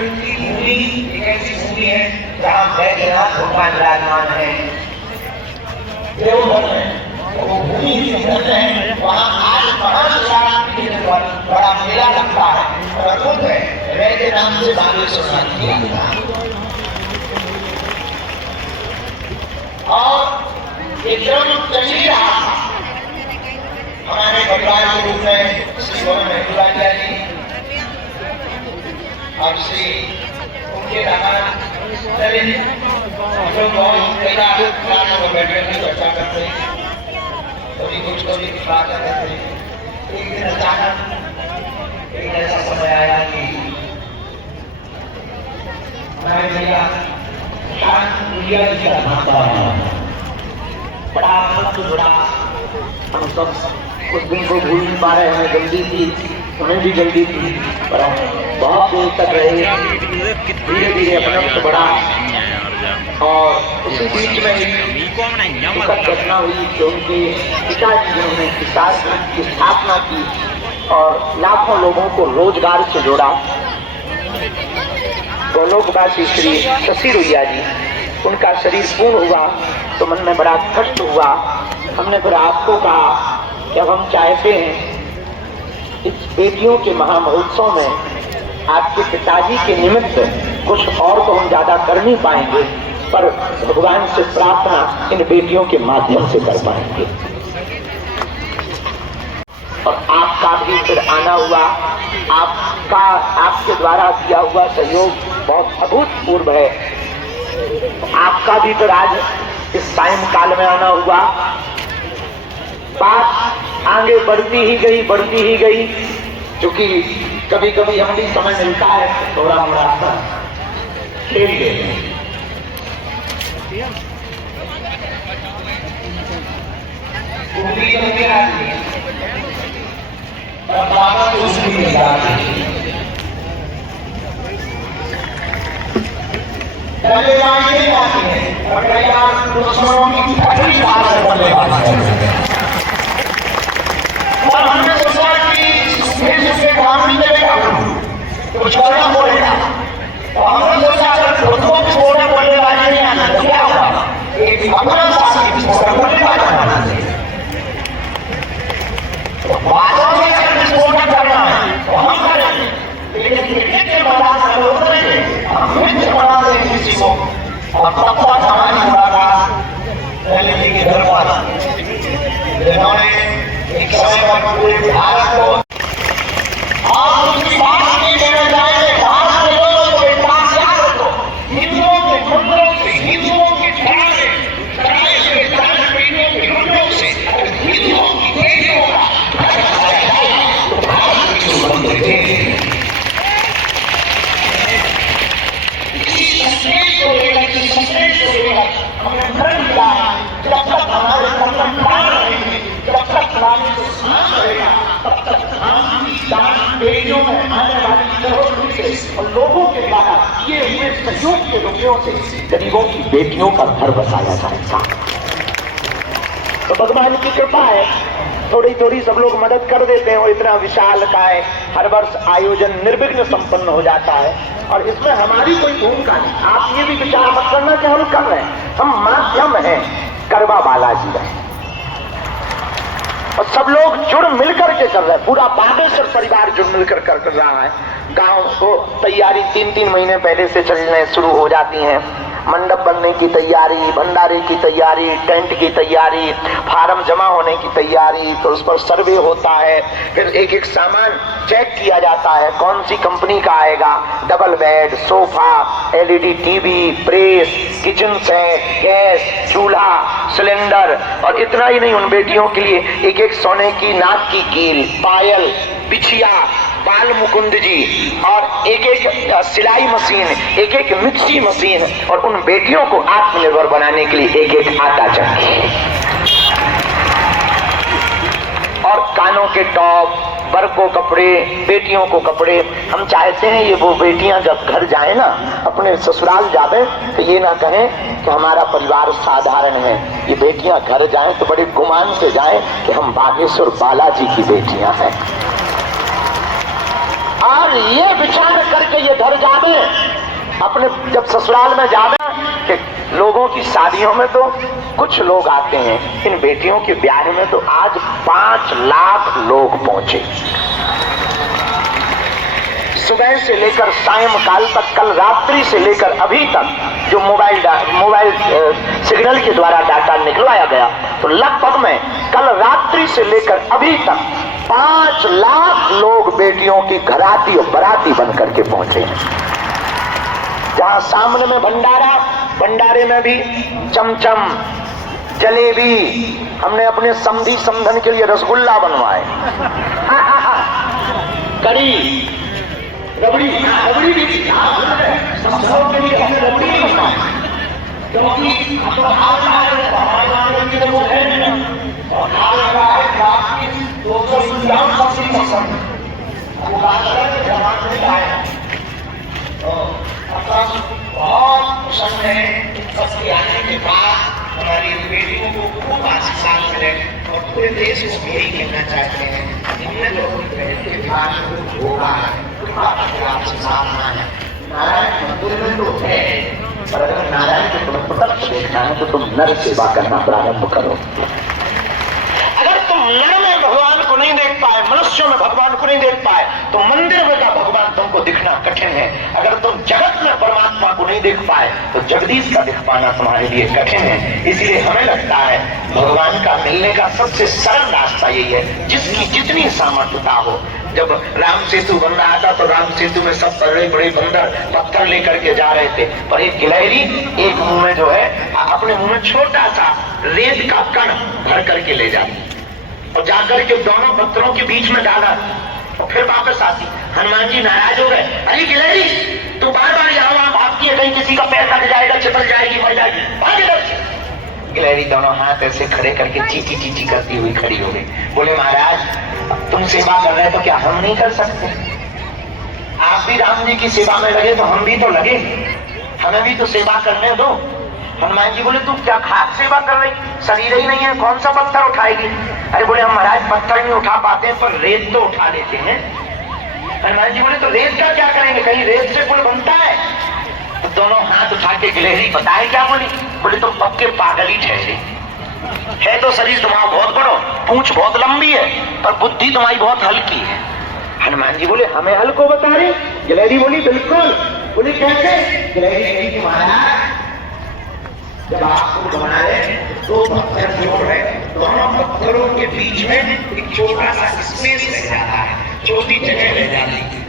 की भूमि एक ऐसी भूमि है जहाँ बैद्यनाथ भगवान विराजमान है, देवघर में वो भूमि ही धन्य है। वहाँ आज महाशिवरात्रि के दिन बड़ा मेला लगता है और खुद है वैद्य नाम से बागेश्वर नाथ किया और एकदम चली रहा था। हमारे परिवार के रूप में श्री गोविंद मेहराजा जी और श्री उनके दामाद ललित जो बहुत बैठे में चर्चा करते हैं, कभी कुछ कभी बात करते हैं। एक दिन अचानक एक ऐसा समय आया कि हमारे भैया दुनिया जी का नाता बड़ा जुड़ा, हम सब उस दिन को भूल नहीं पा रहे। हमें जल्दी थी, उन्हें भी जल्दी थी, पर हम बहुत देर तक रहे, धीरे धीरे अपना तो बढ़ा। और उसी बीच में दुखद घटना हुई कि उनके पिताजी ने उन्हें किसान की स्थापना की और लाखों लोगों को रोजगार से जोड़ा। गोलोकवासी श्री शशि रुइया जी, उनका शरीर पूर्ण हुआ तो मन में बड़ा कष्ट हुआ। हमने फिर आपको कहा कि अब हम चाहते हैं इस बेटियों के महामहोत्सव में आपके पिताजी के निमित्त कुछ और तो हम ज्यादा कर नहीं पाएंगे, पर भगवान से प्रार्थना इन बेटियों के माध्यम से कर पाएंगे। और आपका भी फिर आना हुआ, आपका आपके द्वारा दिया हुआ सहयोग बहुत अभूतपूर्व है। आपका भी फिर आज इस सायंकाल में आना हुआ। बात आगे बढ़ती ही गई, क्योंकि कभी कभी हम भी समय मिलता है थोड़ा मोड़ा खेल गए। चले जाएंगे जाते हैं और कई बार दुश्मनों की पहली बार बनने वाली है। और हमने सोचा कि इसके काम भी चलेगा, कुछ करना पड़ेगा। तो हमने सोचा अगर खुदों को छोड़ना पड़ने वाले नहीं आना तो क्या होगा, एक अपना साथ पड़ने वाला आना चाहिए। तो बातों में अगर विस्फोट करना है तो हम करेंगे, लेकिन क्रिकेट के मैदान में लोग करेंगे, हम फिर से बना देंगे किसी को। और तब तक हमारी मुलाकात पहले जी के घर पर, जिन्होंने एक समय पर पूरे भारत को और उसकी बात नहीं देना चाहेंगे। भारत के लोगों को एक बात याद रखो, हिंदुओं के मंदिरों से, हिंदुओं के कड़ाई से, दान पीढ़ियों के रुपयों से, हिंदुओं की बेटियों का घर बनाया जाएगा तो भारत की जो मंदिर देंगे। हमने धर्म दिया है, जब तक हमारे संगठन प्राण रहेंगे, जब तक हमारे को सांस रहेगा, तब तक हम दान पेड़ियों में आने वाली जरूरत से और लोगों के द्वारा किए हुए सहयोग के रुपयों से गरीबों की बेटियों का घर बसाया जाएगा। तो भगवान की कृपा है, थोड़ी थोड़ी सब लोग मदद कर देते हैं और इतना विशाल काय हर वर्ष आयोजन निर्विघ्न संपन्न हो जाता है। और इसमें हमारी कोई भूमिका नहीं। आप ये भी विचार मत करना कि हम कर रहे हैं, हम माध्यम हैं, करवा बालाजी रहे और सब लोग जुड़ मिलकर के कर रहे हैं। पूरा बागेश्वर परिवार जुड़ मिलकर कर रहा है। गांव को तैयारी 3-3 महीने पहले से चलने शुरू हो जाती हैं। मंडप बनने की तैयारी, भंडारे की तैयारी, टेंट की तैयारी, फार्म जमा होने की तैयारी, तो उस पर सर्वे होता है। फिर एक एक सामान चेक किया जाता है, कौन सी कंपनी का आएगा, double bed, sofa, LED TV, press, kitchen set, gas, चूल्हा, सिलेंडर। और इतना ही नहीं, उन बेटियों के लिए एक एक सोने की नाक की कील, पायल, बिछिया, बाल मुकुंद जी, और एक एक सिलाई मशीन, एक एक मिक्सी मशीन, और उन बेटियों को आत्मनिर्भर बनाने के लिए एक एक आटा चक्की और कानों के टॉप, बर को कपड़े, बेटियों को कपड़े। हम चाहते हैं ये वो बेटियां जब घर जाए ना, अपने ससुराल जावे तो ये ना कहें कि हमारा परिवार साधारण है। ये बेटियां घर जाएं तो बड़े गुमान से जाएं कि हम बागेश्वर बालाजी की बेटियां हैं। आज और ये विचार करके ये घर जावे अपने, जब ससुराल में जावे कि लोगों की शादियों में तो कुछ लोग आते हैं, इन बेटियों के ब्याह में तो आज 5 लाख लोग पहुंचे। सुबह से लेकर सायंकाल तक, कल रात्रि से लेकर अभी तक जो मोबाइल सिग्नल के द्वारा डाटा निकलवाया गया, तो लगभग में कल रात्रि से लेकर अभी तक 5 लाख लोग बेटियों की घराती और बराती बन करके पहुंचे हैं। जहां सामने में भंडारा, भंडारे में भी चमचम, जलेबी, हमने अपने समधी समधन के लिए रसगुल्ला बनवाए, कड़ी, रबड़ी, रबड़ी भी थी, सबों के लिए हमने रबड़ी भी बनवाई, क्योंकि हम तो हाथ की तो है और हाथ लगा है कि आपकी 251 सबसे पसंद वो जमात में आया बहुत पसंद है। सबके आने के बाद हमारी बेटियों को खूब आशीर्वाद मिले और पूरे देश को भी यही कहना चाहते हैं, हमने जो के बाद होगा आपसे सामना है। नारायण मंदिर में तो है, पर अगर नारायण को तुम्हें प्रत्यक्ष देखना है तो तुम नर सेवा करना प्रारंभ करो। अगर तुम नर में भगवान को नहीं देख पाए, मनुष्यों में भगवान को नहीं देख पाए, तो मंदिर में का भगवान तुमको दिखना कठिन है। अगर तुम जगत में परमात्मा को नहीं देख पाए तो जगदीश का दिख पाना तुम्हारे लिए कठिन है। इसलिए हमें लगता है भगवान का मिलने का सबसे सरल रास्ता यही है, जिसकी जितनी सामर्थ्यता हो। जब राम सेतु बन रहा था तो राम सेतु में सब बड़े बड़े बंदर पत्थर लेकर के जा रहे थे, पर एक गिलहरी एक मुंह में जो है अपने मुंह में छोटा सा रेत का कण भर करके ले जाती और जाकर के दोनों पत्थरों के बीच में डाला और फिर वापस आती। हनुमान जी नाराज हो गए, अरे गिलहरी तू बार बार यहाँ वहां भागती है, कहीं किसी का पैर कट जाएगा, चिपक जाएगी, मर जाएगी, भाग इधर से। गिलहरी दोनों हाथ ऐसे खड़े करके चीची चीची करती हुई खड़ी हो गई। बोले महाराज तुम सेवा कर रहे हैं तो क्या हम नहीं कर सकते? आप भी राम जी की सेवा में लगे तो हम भी तो लगे, हमें भी तो सेवा करने दो। हनुमान जी बोले तू क्या खास सेवा कर रही, शरीर ही नहीं है, कौन सा पत्थर उठाएगी? अरे बोले हम महाराज पत्थर नहीं उठा पाते पर रेत तो उठा लेते हैं। हनुमान जी बोले तो रेत का क्या करेंगे, कहीं रेत से पुल बनता है? तो दोनों हाथ उठा के गिलहरी बताए क्या बोली? बोले तुम पक्के पागल ही ठहरे, है तो शरीर तुम्हारा बहुत बड़ा, पूंछ बहुत लंबी है, पर बुद्धि तुम्हारी बहुत हल्की है। हनुमान जी बोले हमें हल्को बता रहे? गिलहरी बोली बिल्कुल। बोले कैसे? गिलहरी कही कि महाराज जब आपको बना रहे दो पत्थर जोड़ रहे, दोनों पत्थरों के बीच में एक छोटा सा स्पेस रह जाता है, छोटी जगह रह जाती है।